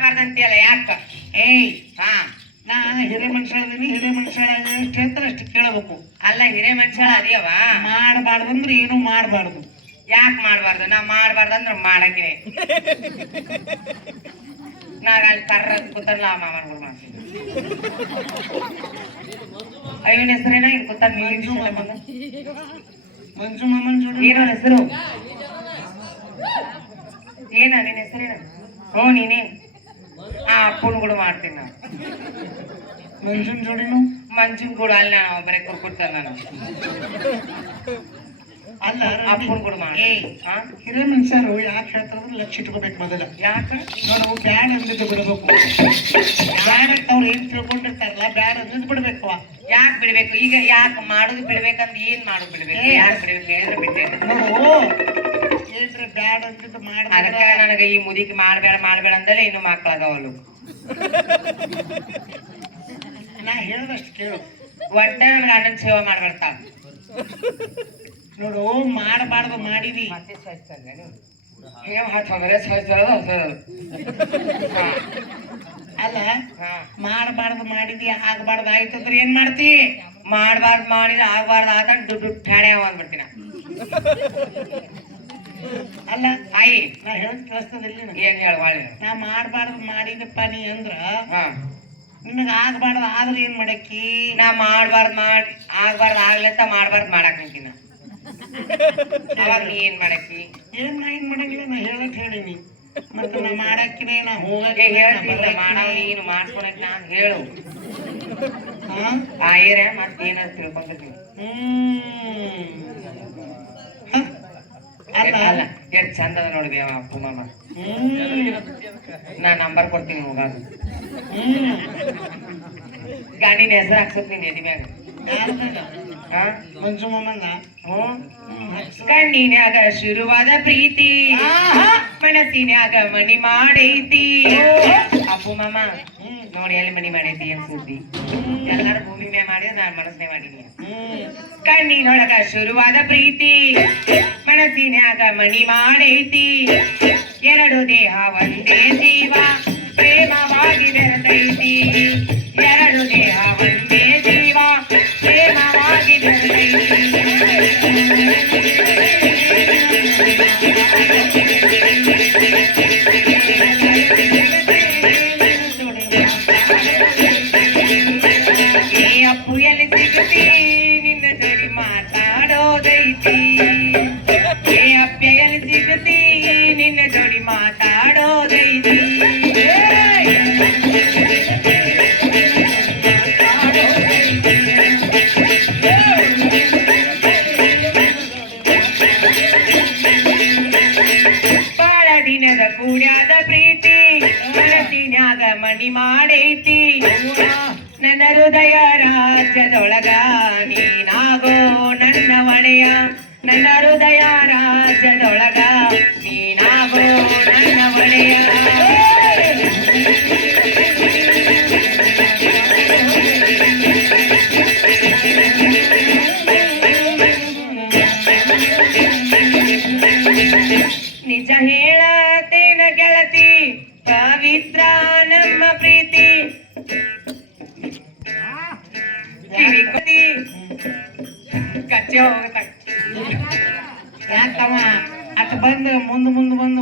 ಮಾಡ್ಬಾರ್ದಂತಿಯಲ್ಲ ಯಾಕ? ಏಯ್ ಹಾ ನಾ ಹಿರೇ ಮನುಷ್ಯಳದೀನಿ, ಹಿರೇ ಮನುಷ್ಯಳ ಎಷ್ಟು ಹೇಳ್ತಾರೆ ಅಷ್ಟು ಕೇಳಬೇಕು. ಅಲ್ಲ ಹಿರೇ ಮನುಷ್ಯ ಅದಿಯವ. ಮಾಡಬಾರ್ದಂದ್ರೆ ಏನು ಮಾಡಬಾರ್ದು. ಯಾಕೆ ಮಾಡ್ಬಾರ್ದು? ನಾ ಮಾಡ್ಬಾರ್ದಂದ್ರ ಮಾಡಕ್ಕೆ ನಾಗ ಅಲ್ಲಿ ಕರ್ರ ಕೂತಾರಲ್ಲ ಆ ಮಾಮನ್ಗಳು ಮಾಡ್ತೀನಿ. ಅಯ್ಯನ ಹೆಸರೇನ ಹಿಂಗ್ ಕೂತಾರ ಮಂಜು ಮಾಮನ್ ಜೋಡಿ ಏನೋ ಹೆಸರು? ಏನ ನಿನ್ನ ಹೆಸರೇನ? ಹ್ಞೂ ನೀನೇ. ಆ ಅಪ್ಪನ ಕೂಡ ಮಾಡ್ತೀನಿ ನಾನು. ಮಂಜುನ್ ಜೋಡಿನು ಮಂಜುನ್ ಕೂಡ ಅಲ್ಲಿ ನಾನು ಬರೀ ಕುರ್ಕೊಡ್ತಾನೆ ನಾನು. ಅಲ್ಲ ಅಪ್ಪನ ಕೂಡ ಮಾಡಿ. ಹಿರೇ ಮನುಷ್ಯರು ಯಾಕೆ ಹೇಳ್ತಾರಂದ್ರೆ ಲಕ್ಷ ಇಟ್ಕೋಬೇಕು ಮೊದಲ. ಯಾಕ ನಾವು ಬ್ಯಾಡ್ ಅಂದಿದ್ದು ಬಿಡ್ಬೇಕು. ಬ್ಯಾಡ್ ಅಂತ ಅವ್ರು ಏನ್ ತಿಳ್ಕೊಂಡಿರ್ತಾರಲ್ಲ ಬ್ಯಾಡ್ ಅಂದಿದ್ದು ಬಿಡ್ಬೇಕು. ಯಾಕೆ ಬಿಡ್ಬೇಕು? ಈಗ ಯಾಕೆ ಮಾಡುದು ಬಿಡ್ಬೇಕಂತ ಏನ್ ಮಾಡುದು ಬಿಡ್ಬೇಕು? ಯಾಕೆ ಬಿಡ್ಬೇಕು ಹೇಳಿದ್ರೆ ಬಿಟ್ಟೆ ನೋಡು. ಏನ್ರ ಬ್ಯಾಡ್ ಅಂದಿದ್ದು ಮಾಡಿದ್ರೆ ಅದಕ್ಕೆ ನನಗೆ ಈ ಮುದಿಗೆ ಮಾಡ್ಬೇಡ ಅಂದಲೇ ಇನ್ನು ಮಕ್ಕಳಾಗವಲ್ಲು. ನಾ ಹೇಳದಷ್ಟು ಕೇಳು. ಒಟ್ಟ ನನ್ಗೆ ಅಣ್ಣನ ಸೇವೆ ಮಾಡ್ಬಿಡ್ತಾವ. ನೋಡು ಮಾಡಬಾರ್ದು ಮಾಡಿದಿ. ಮತ್ತೆ ಅಲ್ಲ ಮಾಡಬಾರ್ದು ಮಾಡಿದಿ ಆಗ್ಬಾರ್ದು ಆಯ್ತಂದ್ರೆ ಏನ್ ಮಾಡ್ತಿ? ಮಾಡ್ಬಾರ್ದು ಮಾಡಿದ್ರೆ ಆಗ್ಬಾರ್ದು ಆತ ದುಡ್ಡು ಠಾಣೆ ಅಂದ್ಬಿಡ್ತೀನ. ಅಲ್ಲ ಆಯಿ ನಾ ಹೇಳದ್ ಕೇಳಿಸ್ತದ ಇಲ್ಲಿ? ಏನ್ ಹೇಳುವಾಳಿ? ನಾ ಮಾಡಬಾರ್ದು ಮಾಡಿದಪ್ಪ ನೀ ಅಂದ್ರ ನಿನಗ ಆಗ್ಬಾರ್ದು ಆದ್ರೆ ಏನ್ ಮಾಡಕ್ಕಿ? ನಾ ಆಗ್ಬಾರ್ದು ಆಗ್ಲಂತ ಮಾಡ್ಬಾರ್ದು ಮಾಡಕ್ ನಿಂತಿನ. ಅವಾಗ ನೀ ಏನ್ ಮಾಡಕ್ಕಿ? ಏನ್ ನಾ ಏನ್ ಮಾಡಂಗಿಲ್ಲ. ನಾ ಹೇಳಕ್ ಹೇಳಿನಿ ಮತ್ತೆ ನಾ ಮಾಡಾಕಿನೇ ನಾ ಹೋಗಕ್ಕೆ ಹೇಳ್ತಿಲ್ಲ. ಮಾಡವ್ ನೀನು ಮಾಡ್ಕೊಳಕ್ ನಾನ್ ಹೇಳು. ಏರ ಮತ್ತೇನಾದ್ರು ತಿಳ್ಕೊಂಡಿರ್ತೀನಿ. ಅಲ್ಲ ಎಷ್ಟ್ ಚಂದದ ನೋಡಿದೆ ಅಪ್ಪ ಮಾಮ. ನಾ ನಂಬರ್ ಕೊಡ್ತೀನಿ ಹೋಗಾಗ. ಗಾಡಿನ ಹೆಸರು ಹಾಕ್ಸತ್ ನೀನ್ ಎದಿ ಮ್ಯಾಗ. ಮಂಜು ಮಾಮಂದ ಕಣ್ಣಿನ್ಯಾಗ ಶುರುವಾದ ಪ್ರೀತಿ, ಮನಸ್ಸಿನ್ಯಾಗ ಮನಿ ಮಾಡೈತಿ. ಅಪ್ಪು ಮಾಮ ನೋಡಿ ಎಲ್ಲಿ ಮನಿ ಮಾಡೈತಿ ಏನ್ ಸುದ್ದಿ? ಎಲ್ಲಾರು ಭೂಮಿ ಮ್ಯಾಗ ಮಾಡಿದ್ರೆ ನಾನ್ ಮನಸ್ಸೇ ಮಾಡೀನಿ. ಕಣ್ಣಿನೊಳಗ ಶುರುವಾದ ಪ್ರೀತಿ, ಮನಸ್ಸಿನ್ಯಾಗ ಮನಿ ಮಾಡೈತಿ. ಎರಡು ದೇಹ ಒಂದೇ ಜೀವ ಪ್ರೇಮವಾಗಿ ಬೆರೆತೈತಿ. ಎರಡು ದೇಹ ಒಂದೇ ಜೀವ ಪ್ರೇಮವಾಗಿ ಬೆರೆತೈತಿ. ಅಪ್ಪು ಎಲ್ಲಿ ಸಿಗುತ್ತಿ ನಿನ್ನ ಜೋಡಿ ಮಾತಾಡೋದೈತಿ. ಅಪ್ಪ ಎಲ್ಲಿ ಸಿಗುತ್ತಿ ನಿನ್ನ ಜೋಡಿ ಮಾತಾಡೋದೈತಿ. ಬಾಳ ದಿನದ ಕೂಡ್ಯಾದ ಪ್ರೀತಿ, ಮನಸ್ಸಿನ್ಯಾಗ ಮನಿ ಮಾಡೈತಿ. ನನ್ನ ಹೃದಯ ರಾಜ್ಯದೊಳಗ ನೀನಾಗೋ ನನ್ನ ಒಡೆಯ. ನನ್ನ ಹೃದಯ ರಾಜ್ಯದೊಳಗ ನೀನಾಗೋ ನನ್ನ ಒಡೆಯ. ನಿಜ ಹೇಳತೇನ ಗೆಳತಿ, ಪವಿತ್ರ ನಮ್ಮ ಪ್ರೀತಿ. ಕಿವಿ ಕೊಡಿ ಕಚ್ಚೆ ಹೋಗತ್ತ. ಯಾಕವ ಅಟ್ ಬಂದು ಮುಂದ್ ಬಂದು